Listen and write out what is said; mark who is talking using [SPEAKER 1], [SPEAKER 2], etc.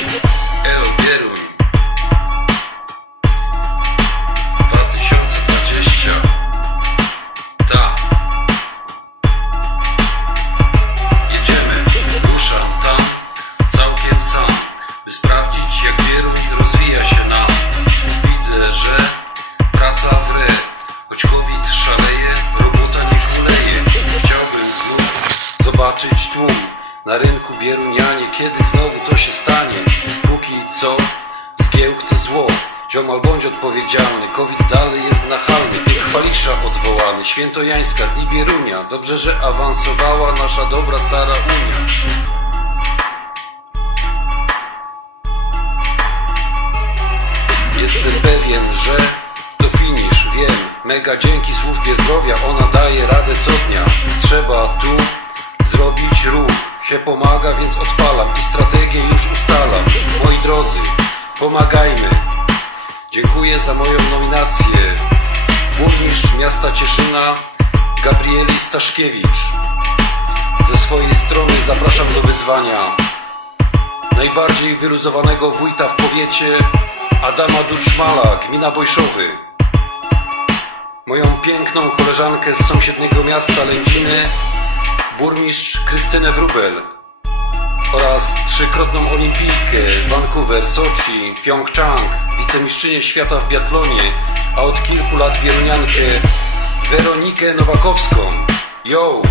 [SPEAKER 1] Thank you. Na rynku Bierunianie, kiedy znowu to się stanie? Póki co, zgiełk to zło. Ziomal bądź odpowiedzialny, COVID dalej jest nachalny. Piek chwalisza odwołany, świętojańska, dni Bierunia. Dobrze, że awansowała nasza dobra stara Unia. Jestem pewien, że to finisz, wiem Mega dzięki służbie zdrowia, ona daje radę co dnia. Trzeba tu pomagajmy. Dziękuję za moją nominację. Burmistrz miasta Cieszyna Gabrieli Staszkiewicz. Ze swojej strony zapraszam do wyzwania. Najbardziej wyluzowanego wójta w powiecie Adama Duszmala, gmina Bojszowy. Moją piękną koleżankę z sąsiedniego miasta Lędziny, burmistrz Krystynę Wrubel oraz trzykrotną Vancouver, Soczi, Pjongczang, wicemistrzynię świata w biatlonie, a od kilku lat wieruniankę Weronikę Nowakowską. Yo!